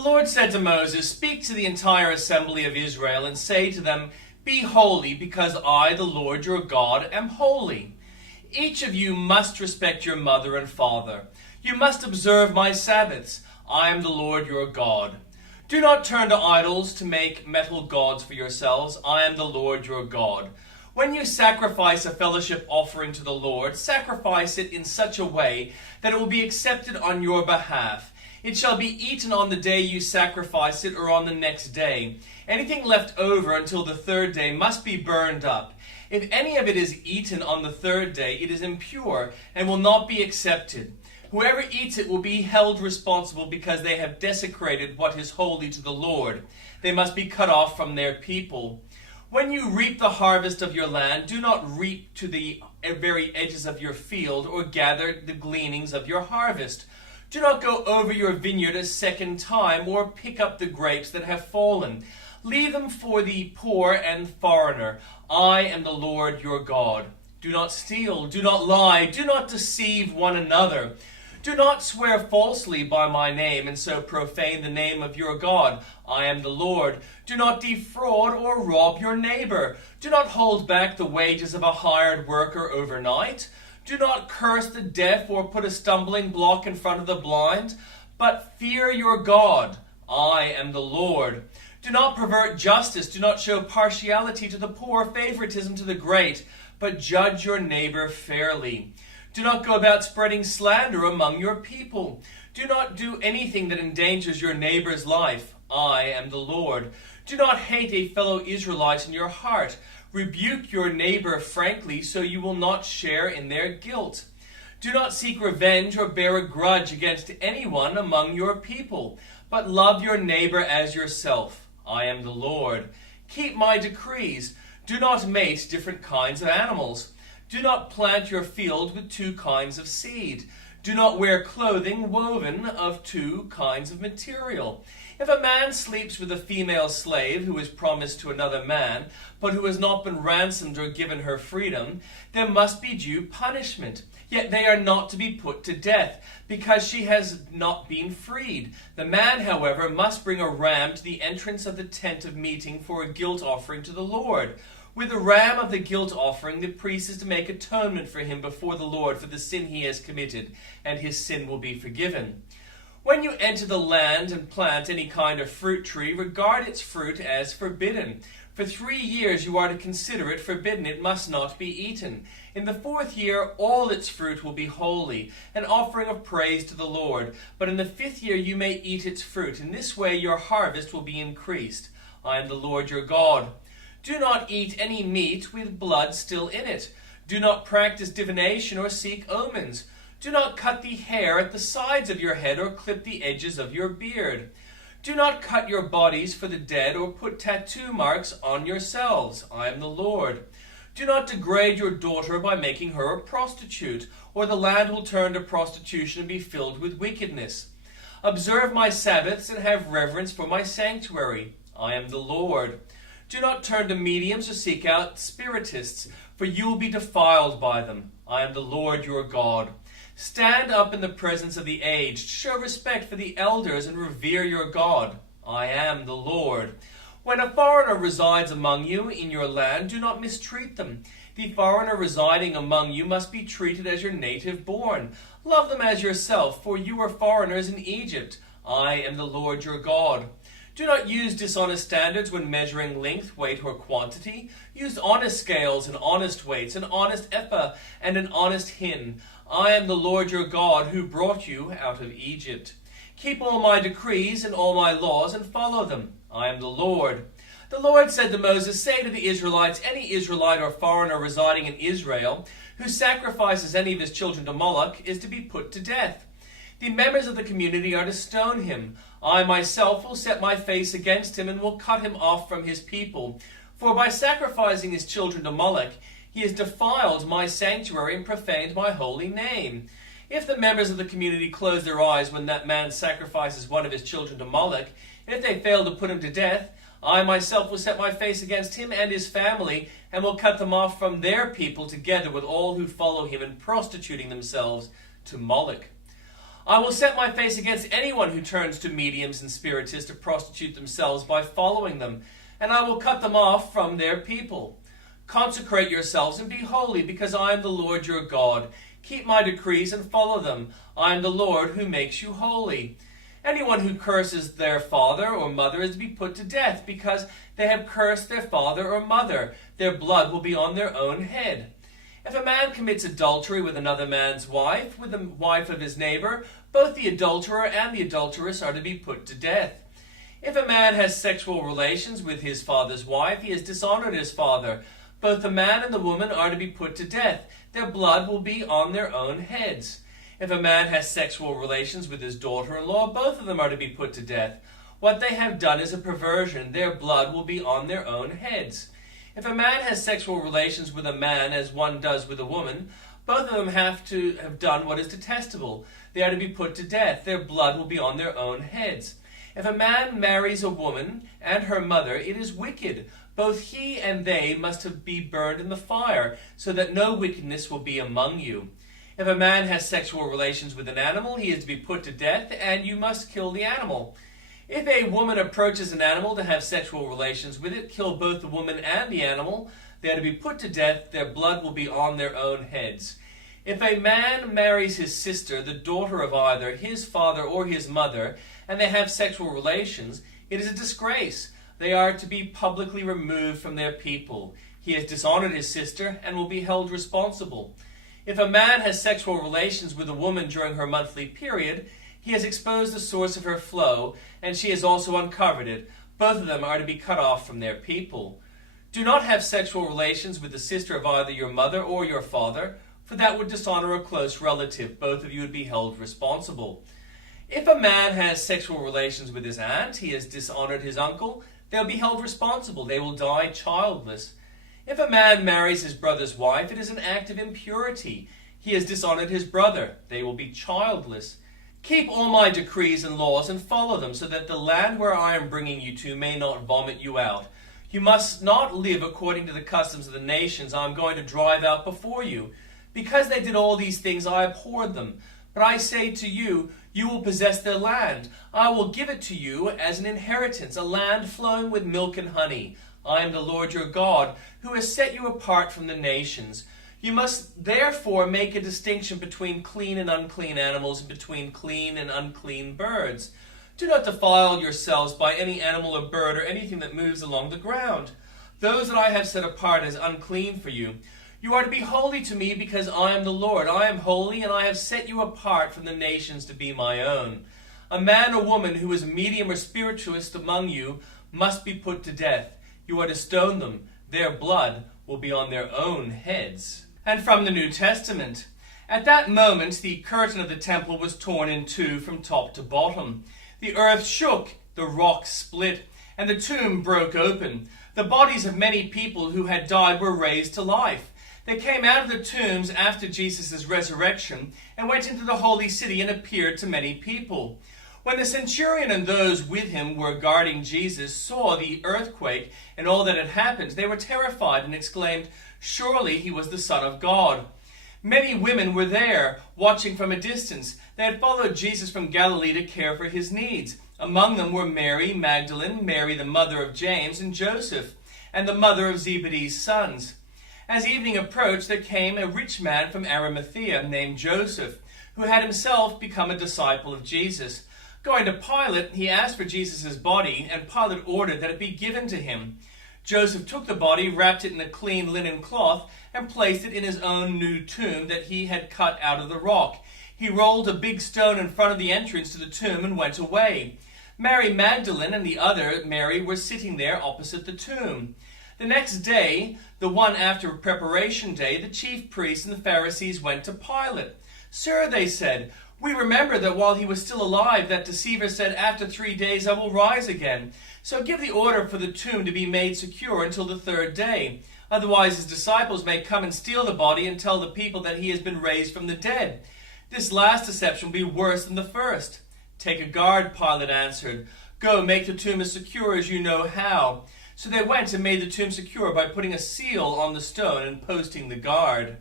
The Lord said to Moses, "Speak to the entire assembly of Israel and say to them, 'Be holy, because I, the Lord your God, am holy. Each of you must respect your mother and father. You must observe my Sabbaths. I am the Lord your God. Do not turn to idols to make metal gods for yourselves. I am the Lord your God. When you sacrifice a fellowship offering to the Lord, sacrifice it in such a way that it will be accepted on your behalf. It shall be eaten on the day you sacrifice it or on the next day. Anything left over until the third day must be burned up. If any of it is eaten on the third day, it is impure and will not be accepted. Whoever eats it will be held responsible because they have desecrated what is holy to the Lord. They must be cut off from their people. When you reap the harvest of your land, do not reap to the very edges of your field or gather the gleanings of your harvest. Do not go over your vineyard a second time or pick up the grapes that have fallen. Leave them for the poor and foreigner. I am the Lord your God. Do not steal, do not lie, do not deceive one another. Do not swear falsely by my name and so profane the name of your God. I am the Lord. Do not defraud or rob your neighbor. Do not hold back the wages of a hired worker overnight. Do not curse the deaf or put a stumbling block in front of the blind, but fear your God. I am the Lord. Do not pervert justice. Do not show partiality to the poor, favoritism to the great, but judge your neighbor fairly. Do not go about spreading slander among your people. Do not do anything that endangers your neighbor's life. I am the Lord. Do not hate a fellow Israelite in your heart. Rebuke your neighbor frankly, so you will not share in their guilt. Do not seek revenge or bear a grudge against anyone among your people, but love your neighbor as yourself. I am the Lord. Keep my decrees. Do not mate different kinds of animals. Do not plant your field with two kinds of seed. Do not wear clothing woven of two kinds of material. If a man sleeps with a female slave who is promised to another man, but who has not been ransomed or given her freedom, there must be due punishment. Yet they are not to be put to death, because she has not been freed. The man, however, must bring a ram to the entrance of the tent of meeting for a guilt offering to the Lord. With the ram of the guilt offering, the priest is to make atonement for him before the Lord for the sin he has committed, and his sin will be forgiven. When you enter the land and plant any kind of fruit tree, regard its fruit as forbidden. For 3 years you are to consider it forbidden. It must not be eaten. In the 4th year all its fruit will be holy, an offering of praise to the Lord. But in the 5th year you may eat its fruit. In this way your harvest will be increased. I am the Lord your God. Do not eat any meat with blood still in it. Do not practice divination or seek omens. Do not cut the hair at the sides of your head or clip the edges of your beard. Do not cut your bodies for the dead or put tattoo marks on yourselves. I am the Lord. Do not degrade your daughter by making her a prostitute, or the land will turn to prostitution and be filled with wickedness. Observe my Sabbaths and have reverence for my sanctuary. I am the Lord. Do not turn to mediums or seek out spiritists, for you will be defiled by them. I am the Lord your God. Stand up in the presence of the aged. Show respect for the elders and revere your God. I am the Lord. When a foreigner resides among you in your land, do not mistreat them. The foreigner residing among you must be treated as your native born. Love them as yourself, for you are foreigners in Egypt. I am the Lord your God. Do not use dishonest standards when measuring length, weight, or quantity. Use honest scales and honest weights, an honest ephah and an honest hin. I am the Lord your God who brought you out of Egypt. Keep all my decrees and all my laws and follow them. I am the Lord. The Lord said to Moses, say to the Israelites, any Israelite or foreigner residing in Israel who sacrifices any of his children to Moloch is to be put to death. The members of the community are to stone him. I myself will set my face against him and will cut him off from his people. For by sacrificing his children to Moloch, he has defiled my sanctuary and profaned my holy name. If the members of the community close their eyes when that man sacrifices one of his children to Moloch, and if they fail to put him to death, I myself will set my face against him and his family, and will cut them off from their people together with all who follow him in prostituting themselves to Moloch. I will set my face against anyone who turns to mediums and spiritists to prostitute themselves by following them, and I will cut them off from their people. Consecrate yourselves and be holy, because I am the Lord your God. Keep my decrees and follow them. I am the Lord who makes you holy. Anyone who curses their father or mother is to be put to death, because they have cursed their father or mother. Their blood will be on their own head. If a man commits adultery with another man's wife, with the wife of his neighbor, both the adulterer and the adulteress are to be put to death. If a man has sexual relations with his father's wife, he has dishonored his father. Both the man and the woman are to be put to death. Their blood will be on their own heads. If a man has sexual relations with his daughter-in-law, both of them are to be put to death. What they have done is a perversion. Their blood will be on their own heads. If a man has sexual relations with a man as one does with a woman, both of them have to have done what is detestable. They are to be put to death. Their blood will be on their own heads. If a man marries a woman and her mother, it is wicked. Both he and they must be burned in the fire, so that no wickedness will be among you. If a man has sexual relations with an animal, he is to be put to death, and you must kill the animal. If a woman approaches an animal to have sexual relations with it, kill both the woman and the animal. They are to be put to death. Their blood will be on their own heads. If a man marries his sister, the daughter of either his father or his mother, and they have sexual relations, it is a disgrace. They are to be publicly removed from their people. He has dishonored his sister and will be held responsible. If a man has sexual relations with a woman during her monthly period, he has exposed the source of her flow, and she has also uncovered it. Both of them are to be cut off from their people. Do not have sexual relations with the sister of either your mother or your father, for that would dishonor a close relative. Both of you would be held responsible. If a man has sexual relations with his aunt, he has dishonored his uncle. They'll be held responsible. They will die childless. If a man marries his brother's wife, it is an act of impurity. He has dishonored his brother. They will be childless. Keep all my decrees and laws and follow them, so that the land where I am bringing you to may not vomit you out. You must not live according to the customs of the nations I am going to drive out before you. Because they did all these things, I abhorred them. But I say to you, you will possess their land. I will give it to you as an inheritance, a land flowing with milk and honey. I am the Lord your God, who has set you apart from the nations. You must therefore make a distinction between clean and unclean animals, and between clean and unclean birds. Do not defile yourselves by any animal or bird or anything that moves along the ground. Those that I have set apart as unclean for you. You are to be holy to me, because I am the Lord. I am holy, and I have set you apart from the nations to be my own. A man or woman who is medium or spiritualist among you must be put to death. You are to stone them. Their blood will be on their own heads. And from the New Testament. At that moment the curtain of the temple was torn in two from top to bottom. The earth shook, the rocks split, and the tomb broke open. The bodies of many people who had died were raised to life. They came out of the tombs after Jesus' resurrection and went into the holy city and appeared to many people. When the centurion and those with him were guarding Jesus saw the earthquake and all that had happened, they were terrified and exclaimed, "Surely he was the Son of God." Many women were there, watching from a distance. They had followed Jesus from Galilee to care for his needs. Among them were Mary Magdalene, Mary the mother of James and Joseph, and the mother of Zebedee's sons. As evening approached, there came a rich man from Arimathea named Joseph, who had himself become a disciple of Jesus. Going to Pilate, he asked for Jesus' body, and Pilate ordered that it be given to him. Joseph took the body, wrapped it in a clean linen cloth, and placed it in his own new tomb that he had cut out of the rock. He rolled a big stone in front of the entrance to the tomb and went away. Mary Magdalene and the other Mary were sitting there opposite the tomb. The next day, the one after Preparation Day, the chief priests and the Pharisees went to Pilate. "Sir," they said, "we remember that while he was still alive, that deceiver said, 'After 3 days I will rise again.' So give the order for the tomb to be made secure until the 3rd day. Otherwise his disciples may come and steal the body and tell the people that he has been raised from the dead. This last deception will be worse than the first." "Take a guard," Pilate answered. "Go, make the tomb as secure as you know how." So they went and made the tomb secure by putting a seal on the stone and posting the guard.